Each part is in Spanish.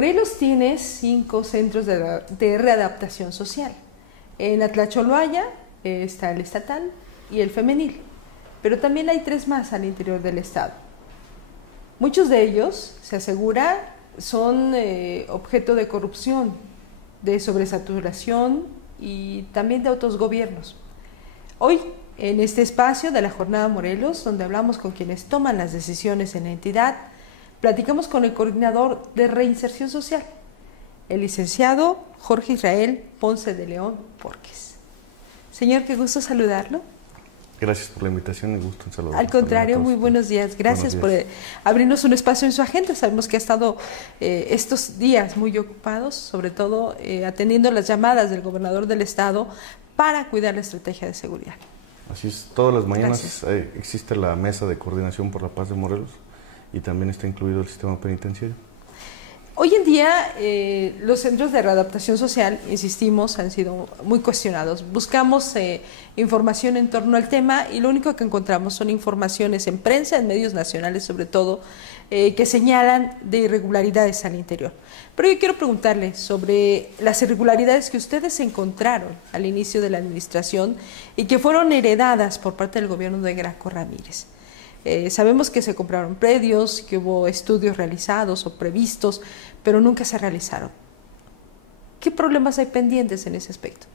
Morelos tiene 5 centros de readaptación social. En Atlacholoaya está el estatal y el femenil, pero también hay 3 más al interior del estado. Muchos de ellos, se asegura, son objeto de corrupción, de sobresaturación y también de otros gobiernos. Hoy, en este espacio de la Jornada Morelos, donde hablamos con quienes toman las decisiones en la entidad, platicamos con el coordinador de reinserción social, el licenciado Jorge Israel Ponce de León Porques. Señor, qué gusto saludarlo. Gracias por la invitación y gusto en saludarlo. Al contrario, muy buenos días. Gracias por abrirnos un espacio en su agenda. Sabemos que ha estado estos días muy ocupados, sobre todo atendiendo las llamadas del gobernador del estado para cuidar la estrategia de seguridad. Así es, todas las mañanas existe la Mesa de Coordinación por la Paz de Morelos y también está incluido el sistema penitenciario. Hoy en día los centros de readaptación social, insistimos, han sido muy cuestionados. Buscamos información en torno al tema y lo único que encontramos son informaciones en prensa, en medios nacionales sobre todo, que señalan de irregularidades al interior. Pero yo quiero preguntarle sobre las irregularidades que ustedes encontraron al inicio de la administración y que fueron heredadas por parte del gobierno de Graco Ramírez. Sabemos que se compraron predios, que hubo estudios realizados o previstos, pero nunca se realizaron. ¿Qué problemas hay pendientes en ese aspecto?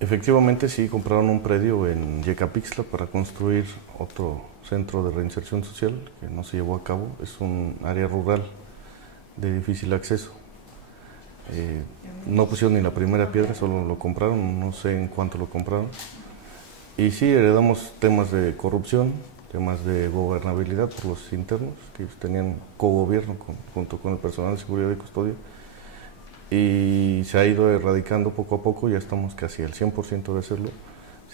Efectivamente, sí, compraron un predio en Yecapixtla para construir otro centro de reinserción social que no se llevó a cabo. Es un área rural de difícil acceso. No pusieron ni la primera piedra, solo lo compraron, no sé en cuánto lo compraron. Y sí, heredamos temas de corrupción, temas de gobernabilidad por los internos, que ellos tenían cogobierno junto con el personal de seguridad y custodia, y se ha ido erradicando poco a poco, ya estamos casi al 100% de hacerlo.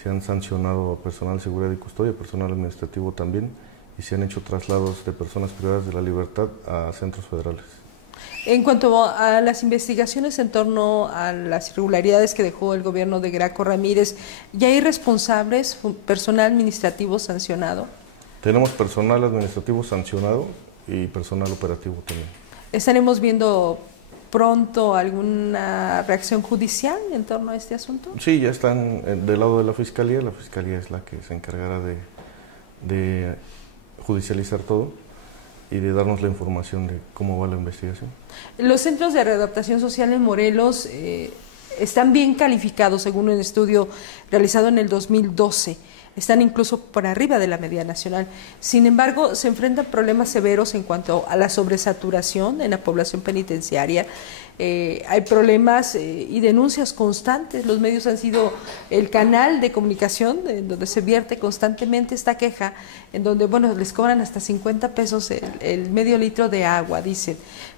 Se han sancionado a personal de seguridad y custodia, personal administrativo también, y se han hecho traslados de personas privadas de la libertad a centros federales. En cuanto a las investigaciones en torno a las irregularidades que dejó el gobierno de Graco Ramírez, ¿ya hay responsables, personal administrativo sancionado? Tenemos personal administrativo sancionado y personal operativo también. ¿Estaremos viendo pronto alguna reacción judicial en torno a este asunto? Sí, ya están del lado de la Fiscalía es la que se encargará de judicializar todo y de darnos la información de cómo va la investigación. Los centros de readaptación social en Morelos están bien calificados según un estudio realizado en el 2012. Están incluso por arriba de la media nacional. Sin embargo, se enfrentan problemas severos en cuanto a la sobresaturación en la población penitenciaria. Hay problemas y denuncias constantes. Los medios han sido el canal de comunicación en donde se vierte constantemente esta queja, en donde, bueno, les cobran hasta 50 pesos el medio litro de agua, dicen.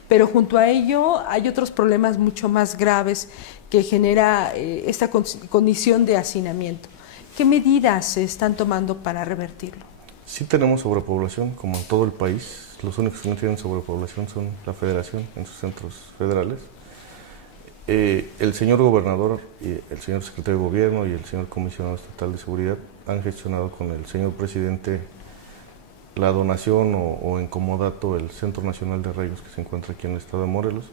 Pero junto a ello hay otros problemas mucho más graves que genera esta condición de hacinamiento. ¿Qué medidas se están tomando para revertirlo? Sí tenemos sobrepoblación, como en todo el país. Los únicos que no tienen sobrepoblación son la Federación en sus centros federales. El señor gobernador, y el señor secretario de Gobierno y el señor comisionado estatal de seguridad han gestionado con el señor presidente la donación o en comodato el Centro Nacional de Rayos que se encuentra aquí en el estado de Morelos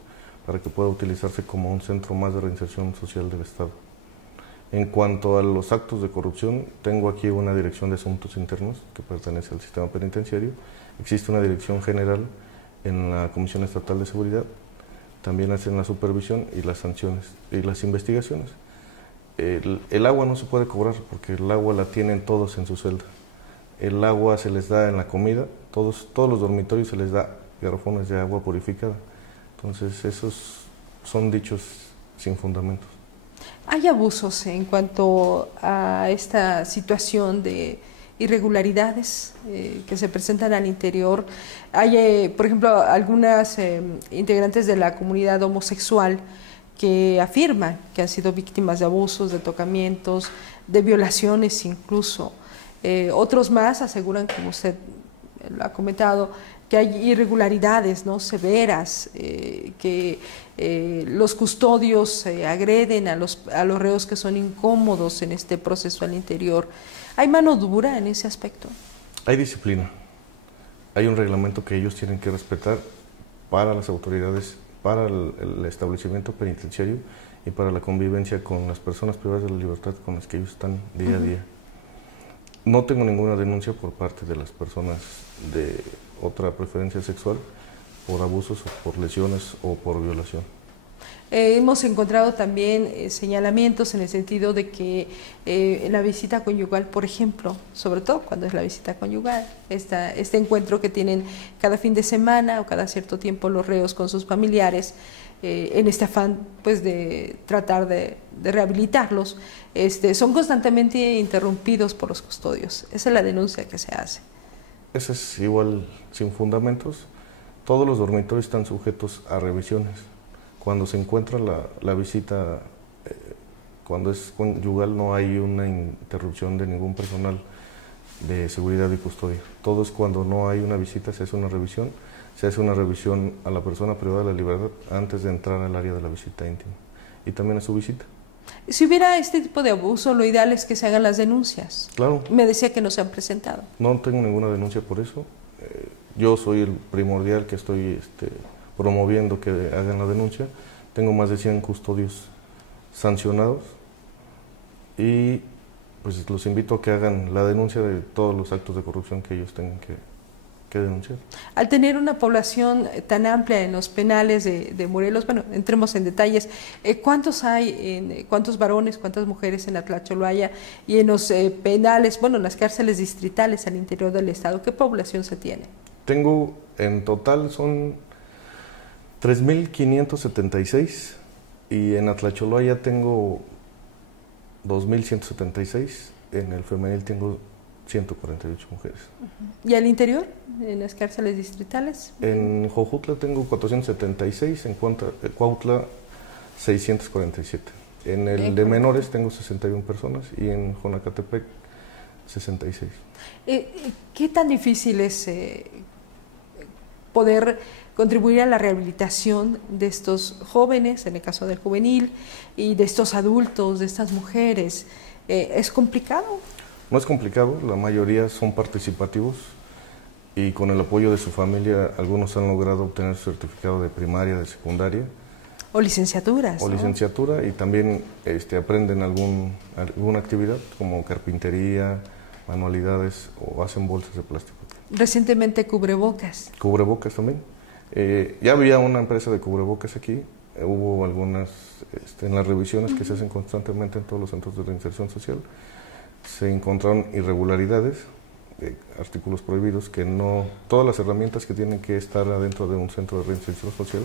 para que pueda utilizarse como un centro más de reinserción social del estado. En cuanto a los actos de corrupción, tengo aquí una dirección de asuntos internos que pertenece al sistema penitenciario. Existe una dirección general en la Comisión Estatal de Seguridad. También hacen la supervisión y las sanciones y las investigaciones. El agua no se puede cobrar porque el agua la tienen todos en su celda. El agua se les da en la comida, todos los dormitorios se les da garrafones de agua purificada. Entonces esos son dichos sin fundamentos. ¿Hay abusos en cuanto a esta situación de irregularidades que se presentan al interior? Hay, por ejemplo, algunas integrantes de la comunidad homosexual que afirman que han sido víctimas de abusos, de tocamientos, de violaciones incluso. Otros más aseguran, como usted lo ha comentado, que hay irregularidades, ¿no?, severas, que los custodios agreden a los reos que son incómodos en este proceso al interior. ¿Hay mano dura en ese aspecto? Hay disciplina. Hay un reglamento que ellos tienen que respetar para las autoridades, para el establecimiento penitenciario y para la convivencia con las personas privadas de la libertad con las que ellos están día a día. No tengo ninguna denuncia por parte de las personas de otra preferencia sexual por abusos o por lesiones o por violación. Hemos encontrado también señalamientos en el sentido de que la visita conyugal, por ejemplo, sobre todo cuando es la visita conyugal, este encuentro que tienen cada fin de semana o cada cierto tiempo los reos con sus familiares, en este afán pues de tratar de rehabilitarlos, son constantemente interrumpidos por los custodios. Esa es la denuncia que se hace. Esa es igual sin fundamentos. Todos los dormitorios están sujetos a revisiones. Cuando se encuentra la visita, cuando es conyugal, no hay una interrupción de ningún personal de seguridad y custodia. Todo es cuando no hay una visita, se hace una revisión. Se hace una revisión a la persona privada de la libertad antes de entrar al área de la visita íntima y también a su visita. Si hubiera este tipo de abuso, lo ideal es que se hagan las denuncias. Claro. Me decía que no se han presentado. No tengo ninguna denuncia por eso. Yo soy el primordial que estoy promoviendo que hagan la denuncia. Tengo más de 100 custodios sancionados y pues los invito a que hagan la denuncia de todos los actos de corrupción que ellos tengan que denunciar. Al tener una población tan amplia en los penales de Morelos, bueno, entremos en detalles, ¿cuántos hay, cuántos varones, cuántas mujeres en Atlacholoaya y en los penales, bueno, en las cárceles distritales al interior del estado? ¿Qué población se tiene? Tengo, en total son 3.576 y en Atlacholoaya tengo 2.176, en el femenil tengo 148 mujeres. ¿Y al interior, en las cárceles distritales? En Jojutla tengo 476, en Cuautla 647. En el de menores tengo 61 personas y en Jonacatepec 66. ¿Qué tan difícil es poder contribuir a la rehabilitación de estos jóvenes, en el caso del juvenil, y de estos adultos, de estas mujeres? ¿Es complicado? No es complicado, la mayoría son participativos y con el apoyo de su familia algunos han logrado obtener su certificado de primaria, de secundaria. O licenciaturas. O licenciatura, y también aprenden alguna actividad como carpintería, manualidades o hacen bolsas de plástico. Recientemente cubrebocas. Cubrebocas también. Ya había una empresa de cubrebocas aquí, hubo algunas en las revisiones que se hacen constantemente en todos los centros de reinserción social. Se encontraron irregularidades, artículos prohibidos, que no, todas las herramientas que tienen que estar adentro de un centro de reinserción social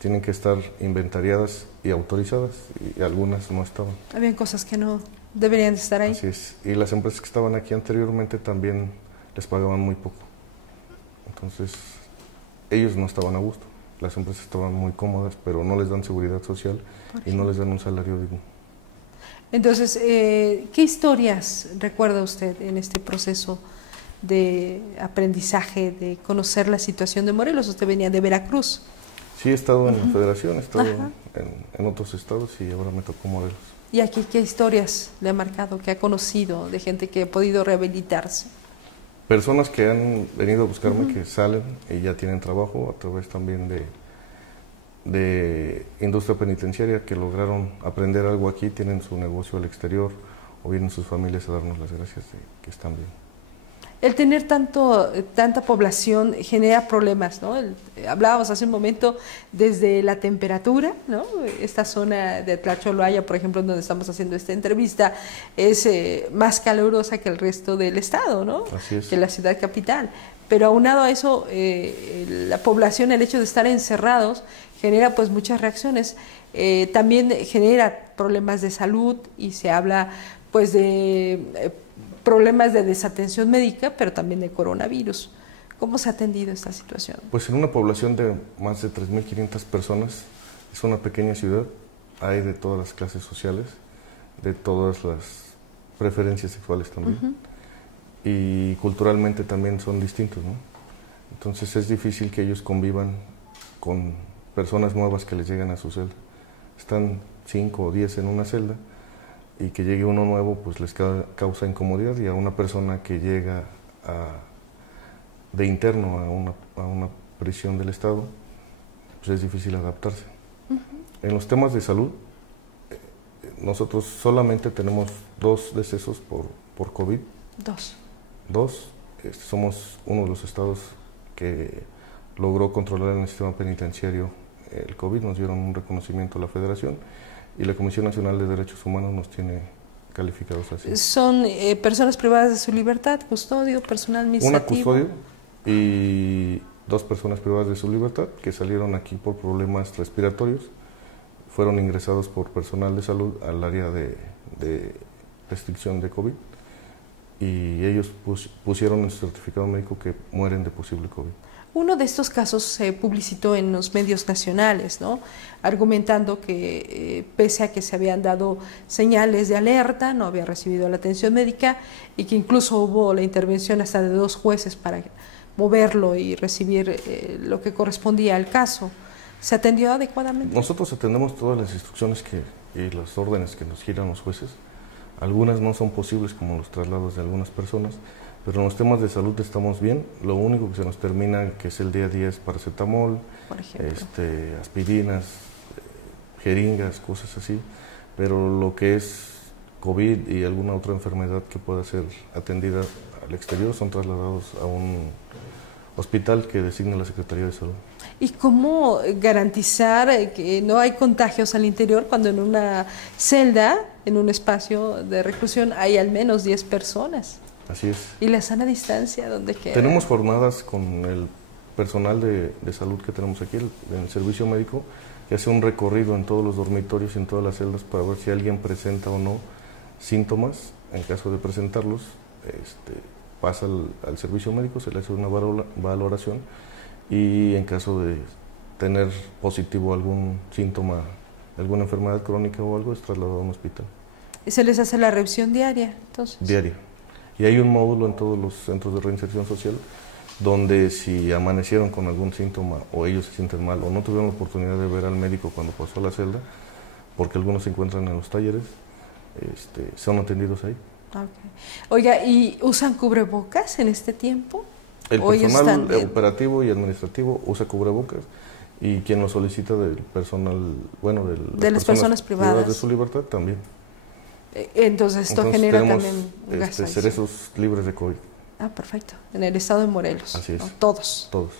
tienen que estar inventariadas y autorizadas, y algunas no estaban. Habían cosas que no deberían de estar ahí. Así es, y las empresas que estaban aquí anteriormente también les pagaban muy poco. Entonces, ellos no estaban a gusto, las empresas estaban muy cómodas, pero no les dan seguridad social y no les dan un salario digno. Entonces, ¿qué historias recuerda usted en este proceso de aprendizaje, de conocer la situación de Morelos? Usted venía de Veracruz. Sí, he estado en la Federación, he estado en otros estados y ahora me tocó Morelos. ¿Y aquí qué historias le ha marcado, que ha conocido de gente que ha podido rehabilitarse? Personas que han venido a buscarme, que salen y ya tienen trabajo a través también de industria penitenciaria, que lograron aprender algo aquí, tienen su negocio al exterior o vienen sus familias a darnos las gracias de que están bien. El tener tanta población genera problemas, ¿no? Hablábamos hace un momento desde la temperatura, ¿no? Esta zona de Atlacholoaya, por ejemplo, donde estamos haciendo esta entrevista, es más calurosa que el resto del estado, ¿no? Así es. Que la ciudad capital. Pero aunado a eso, la población, el hecho de estar encerrados, genera pues muchas reacciones. También genera problemas de salud y se habla pues de problemas de desatención médica, pero también de coronavirus. ¿Cómo se ha atendido esta situación? Pues en una población de más de 3.500 personas, es una pequeña ciudad, hay de todas las clases sociales, de todas las preferencias sexuales también, y culturalmente también son distintos, ¿no? Entonces es difícil que ellos convivan con personas nuevas que les llegan a su celda. Están 5 o 10 en una celda, y que llegue uno nuevo pues les causa incomodidad, y a una persona que llega de interno a una prisión del Estado pues es difícil adaptarse. En los temas de salud, nosotros solamente tenemos 2 decesos por COVID. Dos. Somos uno de los estados que logró controlar en el sistema penitenciario el COVID. Nos dieron un reconocimiento a la Federación y la Comisión Nacional de Derechos Humanos nos tiene calificados así. ¿Son personas privadas de su libertad, custodio, personal administrativo? Una custodio y 2 personas privadas de su libertad que salieron aquí por problemas respiratorios. Fueron ingresados por personal de salud al área de restricción de COVID y ellos pusieron en su certificado médico que mueren de posible COVID. Uno de estos casos se publicitó en los medios nacionales, ¿no? Argumentando que pese a que se habían dado señales de alerta, no había recibido la atención médica y que incluso hubo la intervención hasta de 2 jueces para moverlo y recibir lo que correspondía al caso. ¿Se atendió adecuadamente? Nosotros atendemos todas las instrucciones y las órdenes que nos giran los jueces. Algunas no son posibles, como los traslados de algunas personas, pero en los temas de salud estamos bien. Lo único que se nos termina, que es el día a día, es paracetamol, por ejemplo, aspirinas, jeringas, cosas así. Pero lo que es COVID y alguna otra enfermedad que pueda ser atendida al exterior son trasladados a un hospital que designa la Secretaría de Salud. ¿Y cómo garantizar que no hay contagios al interior cuando en una celda, en un espacio de reclusión, hay al menos 10 personas? Así es. ¿Y la sana distancia dónde queda? Tenemos jornadas con el personal de salud que tenemos aquí, en el servicio médico, que hace un recorrido en todos los dormitorios y en todas las celdas para ver si alguien presenta o no síntomas. En caso de presentarlos, pasa al servicio médico, se le hace una valoración y en caso de tener positivo algún síntoma, alguna enfermedad crónica o algo, es trasladado a un hospital. ¿Y se les hace la revisión diaria, entonces? Diaria. Y hay un módulo en todos los centros de reinserción social donde si amanecieron con algún síntoma o ellos se sienten mal o no tuvieron la oportunidad de ver al médico cuando pasó a la celda, porque algunos se encuentran en los talleres, son atendidos ahí. Okay. Oiga, ¿y usan cubrebocas en este tiempo? El personal operativo y administrativo usa cubrebocas y quien lo solicita del personal, bueno, de las personas privadas de su libertad también. Entonces esto genera también cerezos libres de COVID. Ah, perfecto. En el estado de Morelos. Así es. ¿No? Todos. Todos.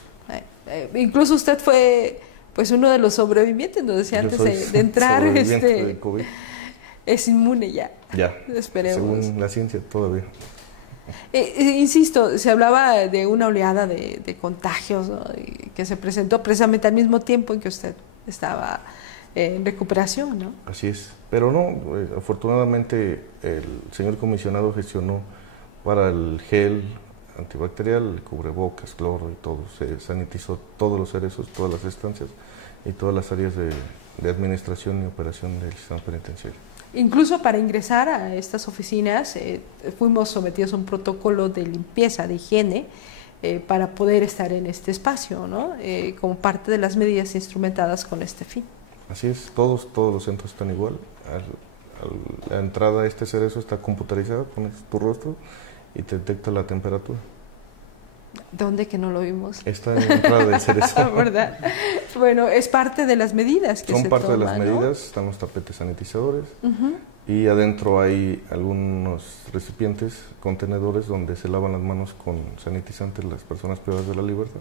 Incluso usted fue pues uno de los sobrevivientes, nos decía antes de entrar. De COVID. Es inmune ya. Ya. Esperemos. Según la ciencia, todavía. Insisto, se hablaba de una oleada de contagios, ¿no? Que se presentó precisamente al mismo tiempo en que usted estaba en recuperación, ¿no? Así es, pero no, afortunadamente el señor comisionado gestionó para el gel antibacterial, el cubrebocas, cloro y todo, se sanitizó todos los cerezos, todas las estancias y todas las áreas de administración y operación del sistema penitenciario. Incluso para ingresar a estas oficinas fuimos sometidos a un protocolo de limpieza, de higiene, para poder estar en este espacio, ¿no? Como parte de las medidas instrumentadas con este fin. Así es, todos los centros están igual. La entrada a este cerezo está computarizada, pones tu rostro y te detecta la temperatura. ¿Dónde que no lo vimos? Está en la entrada del cerezo. ¿Verdad? Bueno, es parte de las medidas que son se parte toman, de las medidas, ¿no? Están los tapetes sanitizadores y adentro hay algunos recipientes, contenedores donde se lavan las manos con sanitizantes las personas privadas de la libertad.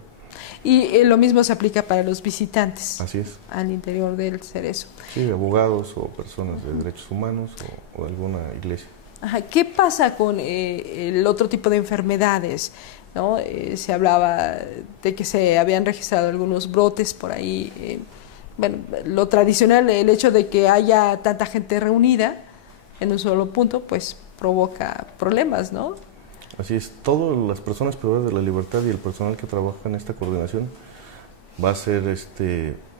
Y lo mismo se aplica para los visitantes. Así es. Al interior del cerezo. Sí, abogados o personas de derechos humanos o de alguna iglesia. Ajá. ¿Qué pasa con el otro tipo de enfermedades? ¿No? Se hablaba de que se habían registrado algunos brotes por ahí. Bueno, lo tradicional, el hecho de que haya tanta gente reunida en un solo punto, pues provoca problemas, ¿no? Así es, todas las personas privadas de la libertad y el personal que trabaja en esta coordinación va a ser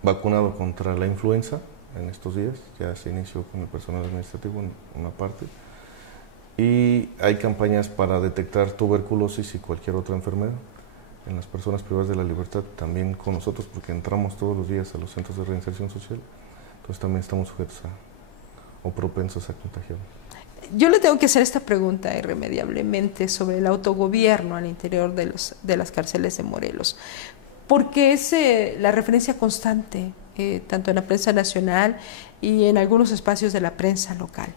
vacunado contra la influenza en estos días. Ya se inició con el personal administrativo en una parte. Y hay campañas para detectar tuberculosis y cualquier otra enfermedad en las personas privadas de la libertad, también con nosotros, porque entramos todos los días a los centros de reinserción social, entonces también estamos sujetos o propensos a contagiar. Yo le tengo que hacer esta pregunta irremediablemente sobre el autogobierno al interior de las cárceles de Morelos. porque es la referencia constante, tanto en la prensa nacional y en algunos espacios de la prensa local.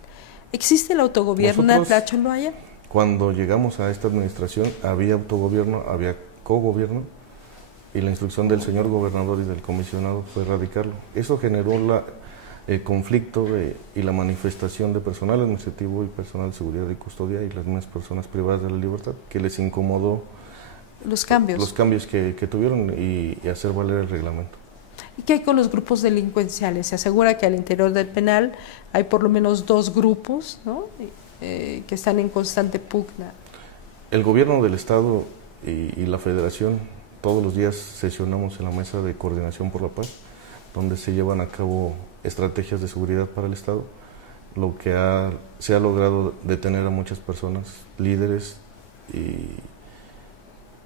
¿Existe el autogobierno en Tlacholoaya? Cuando llegamos a esta administración había autogobierno, había cogobierno, y la instrucción del señor gobernador y del comisionado fue erradicarlo. Eso generó el conflicto y la manifestación de personal administrativo y personal de seguridad y custodia y las mismas personas privadas de la libertad, que les incomodó los cambios que tuvieron y hacer valer el reglamento. ¿Y qué hay con los grupos delincuenciales? Se asegura que al interior del penal hay por lo menos 2 grupos, ¿no? Que están en constante pugna. El gobierno del Estado y la Federación todos los días sesionamos en la Mesa de Coordinación por la Paz, donde se llevan a cabo estrategias de seguridad para el Estado, lo que se ha logrado detener a muchas personas, líderes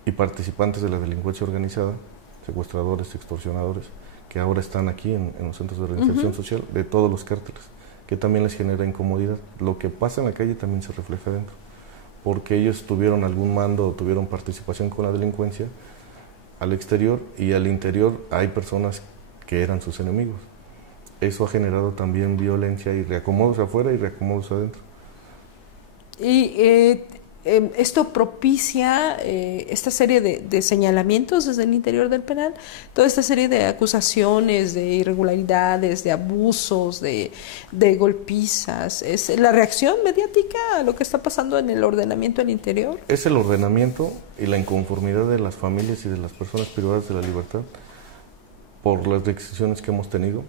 y participantes de la delincuencia organizada, secuestradores, extorsionadores, que ahora están aquí en los centros de reinserción social de todos los cárteles, que también les genera incomodidad. Lo que pasa en la calle también se refleja adentro, porque ellos tuvieron algún mando o tuvieron participación con la delincuencia al exterior, y al interior hay personas que eran sus enemigos. Eso ha generado también violencia y reacomodos afuera y reacomodos adentro. Y esto propicia esta serie de señalamientos desde el interior del penal, toda esta serie de acusaciones, de irregularidades, de abusos, de golpizas. ¿Es la reacción mediática a lo que está pasando en el ordenamiento al interior? Es el ordenamiento y la inconformidad de las familias y de las personas privadas de la libertad por las decisiones que hemos tenido,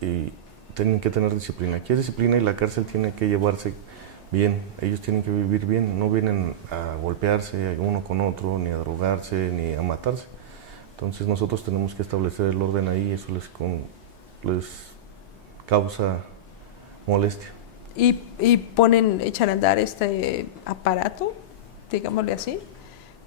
y tienen que tener disciplina. Aquí es disciplina y la cárcel tiene que llevarse bien, ellos tienen que vivir bien, no vienen a golpearse uno con otro, ni a drogarse, ni a matarse. Entonces nosotros tenemos que establecer el orden ahí, y eso les causa molestia. ¿Y echan a andar este aparato, digámosle así,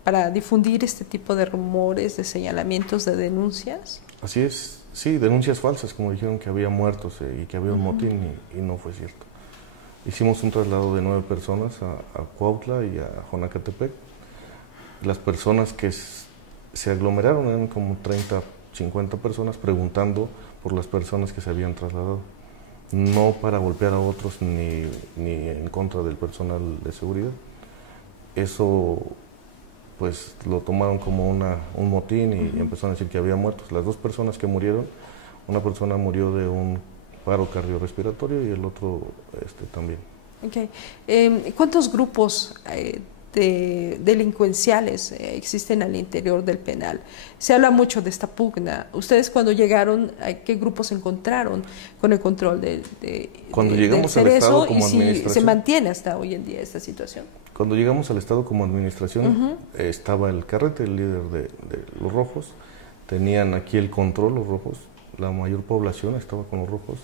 para difundir este tipo de rumores, de señalamientos, de denuncias? Así es, sí, denuncias falsas, como dijeron que había muertos y que había un motín, y no fue cierto. Hicimos un traslado de 9 personas a Cuautla y a Jonacatepec. Las personas que se aglomeraron eran como 30, 50 personas preguntando por las personas que se habían trasladado. No para golpear a otros ni en contra del personal de seguridad. Eso pues lo tomaron como un motín y empezaron a decir que había muertos. Las 2 personas que murieron, una persona murió de un paro cardiorrespiratorio y el otro también. Okay. ¿Cuántos grupos delincuenciales existen al interior del penal? Se habla mucho de esta pugna. ¿Ustedes cuando llegaron, qué grupos encontraron con el control cuando llegamos al Estado como administración? ¿Se mantiene hasta hoy en día esta situación? Cuando llegamos al Estado como administración, estaba el Carrete, el líder de los rojos. Tenían aquí el control los rojos, la mayor población estaba con los rojos,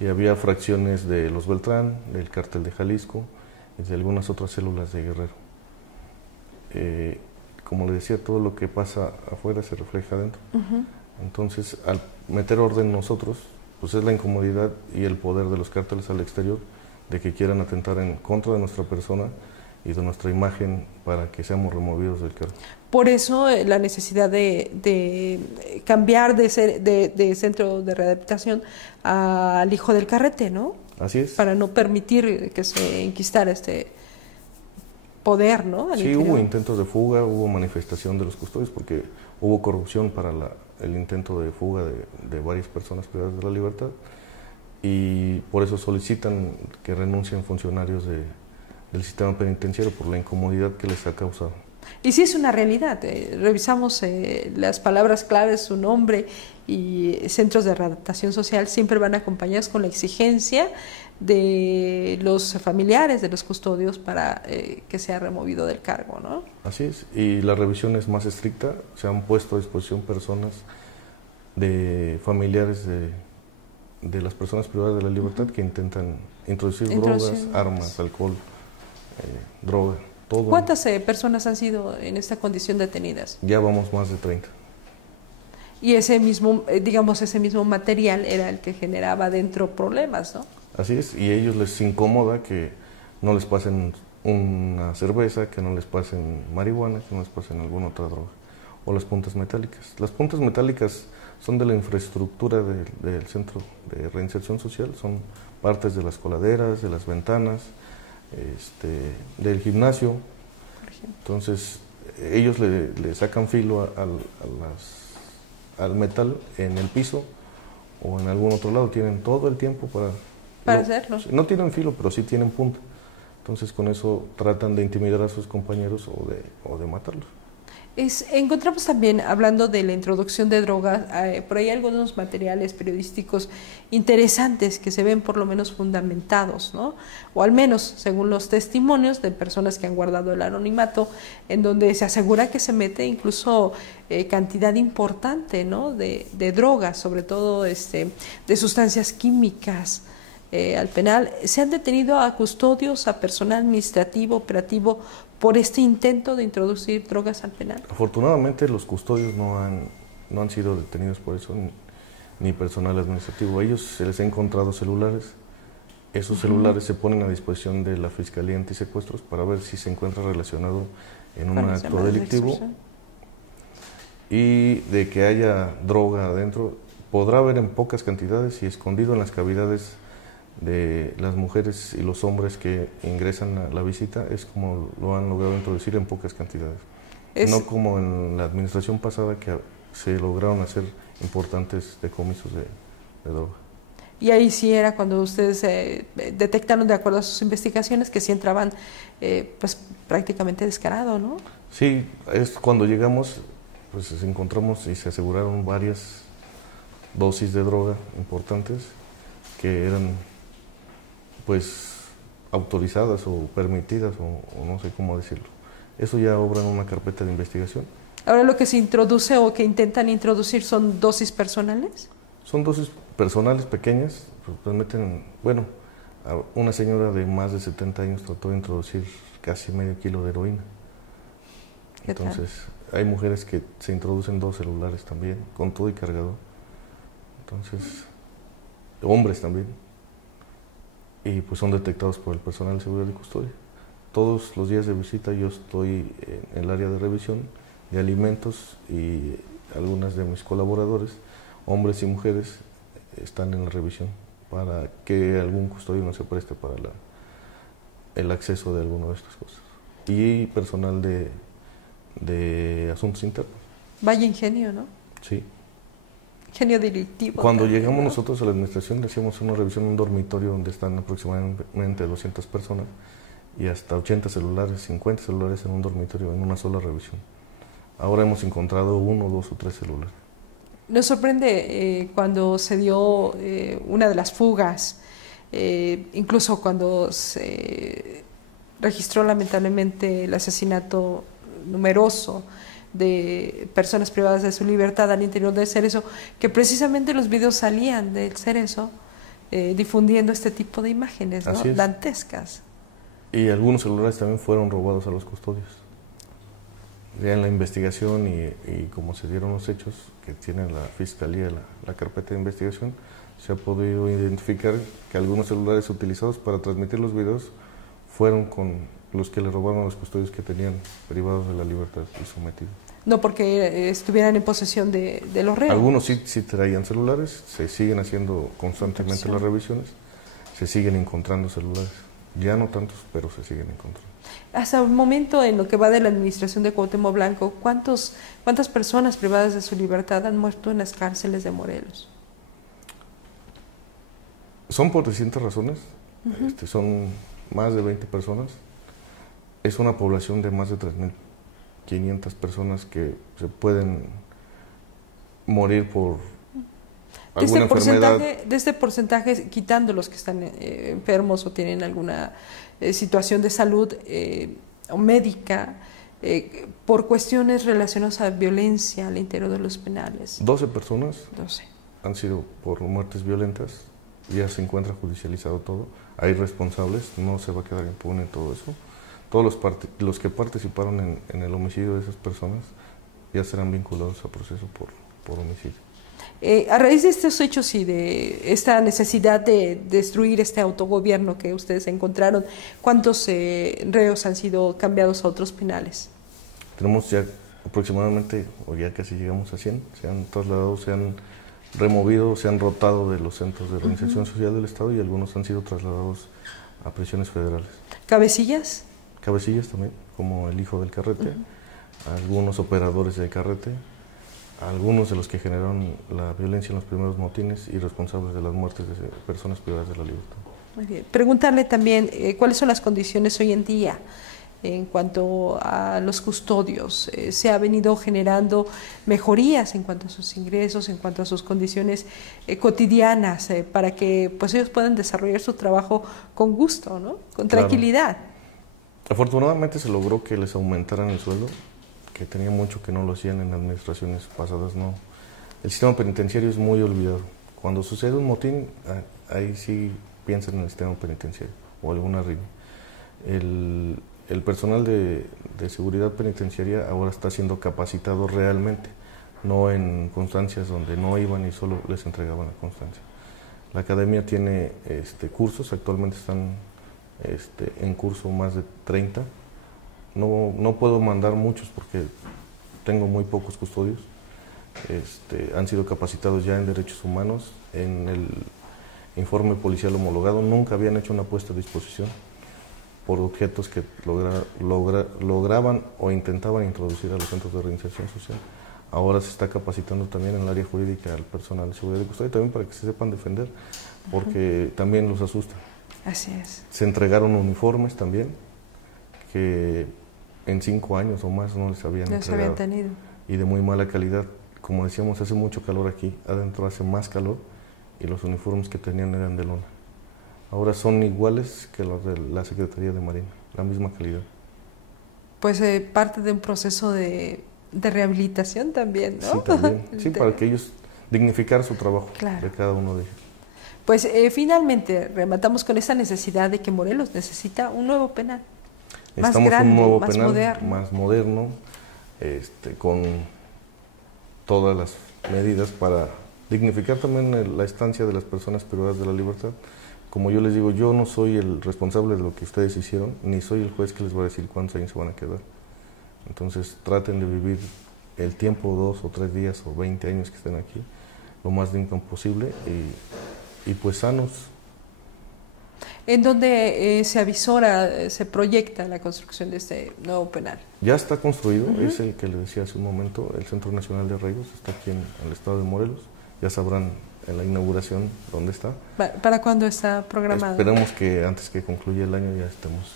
y había fracciones de los Beltrán, del Cártel de Jalisco y de algunas otras células de Guerrero. Como le decía, todo lo que pasa afuera se refleja adentro. Entonces, al meter orden nosotros, pues es la incomodidad y el poder de los cárteles al exterior de que quieran atentar en contra de nuestra persona y de nuestra imagen para que seamos removidos del cargo. Por eso la necesidad de cambiar de centro de rehabilitación al hijo del Carrete, ¿no? Así es. Para no permitir que se enquistara este poder, ¿no? Sí, hubo intentos de fuga, hubo manifestación de los custodios porque hubo corrupción para el intento de fuga de varias personas privadas de la libertad, y por eso solicitan que renuncien funcionarios del sistema penitenciario por la incomodidad que les ha causado. Y sí es una realidad, revisamos las palabras claves, su nombre y centros de readaptación social siempre van acompañados con la exigencia de los familiares de los custodios para que sea removido del cargo, ¿no? Así es, y la revisión es más estricta, se han puesto a disposición personas de familiares de las personas privadas de la libertad que intentan introducir drogas, armas, alcohol, droga. Todo. ¿Cuántas personas han sido en esta condición detenidas? Ya vamos más de 30. Y ese mismo, ese mismo material era el que generaba dentro problemas, ¿no? Así es, y a ellos les incomoda que no les pasen una cerveza, que no les pasen marihuana, que no les pasen alguna otra droga. o las puntas metálicas. Las puntas metálicas son de la infraestructura del centro de reinserción social, son partes de las coladeras, de las ventanas, del gimnasio. Entonces ellos le sacan filo al metal en el piso o en algún otro lado, tienen todo el tiempo para hacerlo. No tienen filo, pero sí tienen punta. Entonces con eso tratan de intimidar a sus compañeros o de matarlos. Encontramos también, hablando de la introducción de drogas, por ahí algunos materiales periodísticos interesantes que se ven por lo menos fundamentados, ¿no? O al menos según los testimonios de personas que han guardado el anonimato, en donde se asegura que se mete incluso cantidad importante, ¿no? de drogas, sobre todo de sustancias químicas. Al penal. ¿Se han detenido a custodios, a personal administrativo, operativo, por este intento de introducir drogas al penal? Afortunadamente los custodios no han sido detenidos por eso, ni personal administrativo. A ellos se les ha encontrado celulares. Esos celulares se ponen a disposición de la Fiscalía Antisecuestros para ver si se encuentra relacionado en un acto delictivo y de que haya droga adentro. Podrá haber en pocas cantidades y escondido en las cavidades de las mujeres y los hombres que ingresan a la visita, es como lo han logrado introducir en pocas cantidades. No como en la administración pasada, que se lograron hacer importantes decomisos de droga. Y ahí sí era cuando ustedes detectaron, de acuerdo a sus investigaciones, que sí entraban pues prácticamente descarado, ¿no? Sí, es cuando llegamos, pues encontramos y se aseguraron varias dosis de droga importantes que eran pues autorizadas o permitidas o no sé cómo decirlo. Eso ya obra en una carpeta de investigación. Ahora lo que se introduce o que intentan introducir son dosis personales. Son dosis personales pequeñas, pues meten, bueno, una señora de más de 70 años trató de introducir casi medio kilo de heroína. Entonces, hay mujeres que se introducen 2 celulares también, con todo y cargador. Entonces, hombres también. Y pues son detectados por el personal de seguridad y custodia. Todos los días de visita yo estoy en el área de revisión de alimentos y algunas de mis colaboradores, hombres y mujeres, están en la revisión para que algún custodio no se preste para el acceso de alguna de estas cosas. Y personal de asuntos internos. Vaya ingenio, ¿no? Sí. Ingenio delictivo. Cuando también, llegamos ¿no? nosotros a la administración, le hacíamos una revisión en un dormitorio donde están aproximadamente 200 personas y hasta 80 celulares, 50 celulares en un dormitorio en una sola revisión. Ahora hemos encontrado 1, 2 o 3 celulares. Nos sorprende cuando se dio una de las fugas, incluso cuando se registró lamentablemente el asesinato numeroso de personas privadas de su libertad al interior del Cerezo, que precisamente los videos salían del Cerezo difundiendo este tipo de imágenes, ¿no? Dantescas. Y algunos celulares también fueron robados a los custodios. Ya en la investigación y como se dieron los hechos que tiene la Fiscalía, la carpeta de investigación, se ha podido identificar que algunos celulares utilizados para transmitir los videos fueron con los que le robaron a los custodios que tenían privados de la libertad y sometidos. No porque estuvieran en posesión de los reos. Algunos sí traían celulares, se siguen haciendo constantemente las revisiones, se siguen encontrando celulares. Ya no tantos, pero se siguen encontrando. Hasta el momento, en lo que va de la administración de Cuauhtémoc Blanco, ¿cuántas personas privadas de su libertad han muerto en las cárceles de Morelos? Son por distintas razones. Son más de 20 personas. Es una población de más de 3.500 personas que se pueden morir por alguna enfermedad. De este porcentaje, quitando los que están enfermos o tienen alguna situación de salud o médica, por cuestiones relacionadas a violencia al interior de los penales. 12 personas 12. Han sido por muertes violentas, ya se encuentra judicializado todo, hay responsables, no se va a quedar impune todo eso. Todos los que participaron en el homicidio de esas personas ya serán vinculados a proceso por homicidio. A raíz de estos hechos y de esta necesidad de destruir este autogobierno que ustedes encontraron, ¿cuántos reos han sido cambiados a otros penales? Tenemos ya aproximadamente, o ya casi llegamos a 100, se han trasladado, se han removido, se han rotado de los centros de organización social del Estado y algunos han sido trasladados a prisiones federales. ¿Cabecillas? Cabecillas también, como el hijo del Carrete, algunos operadores del Carrete, algunos de los que generaron la violencia en los primeros motines y responsables de las muertes de personas privadas de la libertad. Muy bien. Preguntarle también cuáles son las condiciones hoy en día en cuanto a los custodios. ¿Se ha venido generando mejorías en cuanto a sus ingresos, en cuanto a sus condiciones cotidianas, para que pues ellos puedan desarrollar su trabajo con gusto, ¿no? Con tranquilidad? Afortunadamente se logró que les aumentaran el sueldo, que tenía mucho que no lo hacían en administraciones pasadas, ¿no? El sistema penitenciario es muy olvidado. Cuando sucede un motín, ahí sí piensan en el sistema penitenciario o alguna riña. El personal de seguridad penitenciaria ahora está siendo capacitado realmente, no en constancias donde no iban y solo les entregaban la constancia. La academia tiene cursos, actualmente están en curso más de 30. No puedo mandar muchos porque tengo muy pocos custodios. Han sido capacitados ya en derechos humanos, en el informe policial homologado, nunca habían hecho una puesta a disposición por objetos que lograban o intentaban introducir a los centros de reinserción social. Ahora se está capacitando también en el área jurídica al personal de seguridad y custodia, también para que se sepan defender, porque también los asusta. Así es. Se entregaron uniformes también, que en 5 años o más no les habían entregado. Tenido. Y de muy mala calidad. Como decíamos, hace mucho calor aquí, adentro hace más calor, y los uniformes que tenían eran de lona. Ahora son iguales que los de la Secretaría de Marina, la misma calidad. Pues parte de un proceso de rehabilitación también, ¿no? Sí, también. Sí, para que ellos dignificar su trabajo, claro, de cada uno de ellos. Pues finalmente rematamos con esa necesidad de que Morelos necesita un nuevo penal. Más grande, un nuevo más penal, moderno. Más moderno, con todas las medidas para dignificar también la estancia de las personas privadas de la libertad. Como yo les digo, yo no soy el responsable de lo que ustedes hicieron, ni soy el juez que les va a decir cuántos años se van a quedar. Entonces traten de vivir el tiempo, 2 o 3 días o 20 años que estén aquí, lo más digno posible y pues sanos. ¿En dónde se avisora, se proyecta la construcción de este nuevo penal? Ya está construido, es el que le decía hace un momento, el Centro Nacional de Arraigos, está aquí en el estado de Morelos, ya sabrán en la inauguración dónde está. ¿Para cuándo está programado? Esperemos que antes que concluya el año ya estemos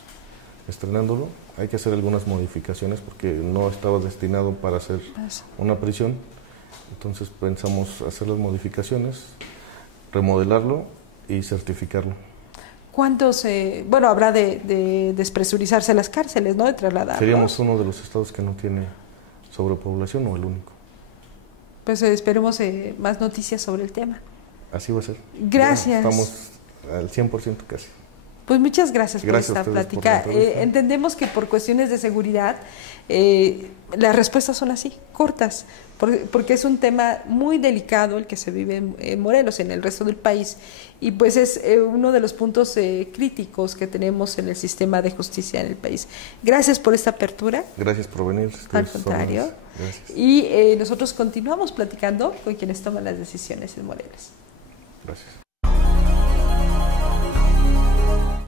estrenándolo. Hay que hacer algunas modificaciones porque no estaba destinado para hacer una prisión, entonces pensamos hacer las modificaciones, remodelarlo y certificarlo. ¿Cuántos, habrá de despresurizarse las cárceles, ¿no? De trasladarlos. Seríamos uno de los estados que no tiene sobrepoblación o el único. Pues esperemos más noticias sobre el tema. Así va a ser. Gracias. Ya estamos al 100% casi. Pues muchas gracias por esta plática. Entendemos que por cuestiones de seguridad las respuestas son así, cortas, porque es un tema muy delicado el que se vive en Morelos, en el resto del país, y pues es uno de los puntos críticos que tenemos en el sistema de justicia en el país. Gracias por esta apertura. Gracias por venir. Al contrario. Gracias. Y nosotros continuamos platicando con quienes toman las decisiones en Morelos. Gracias.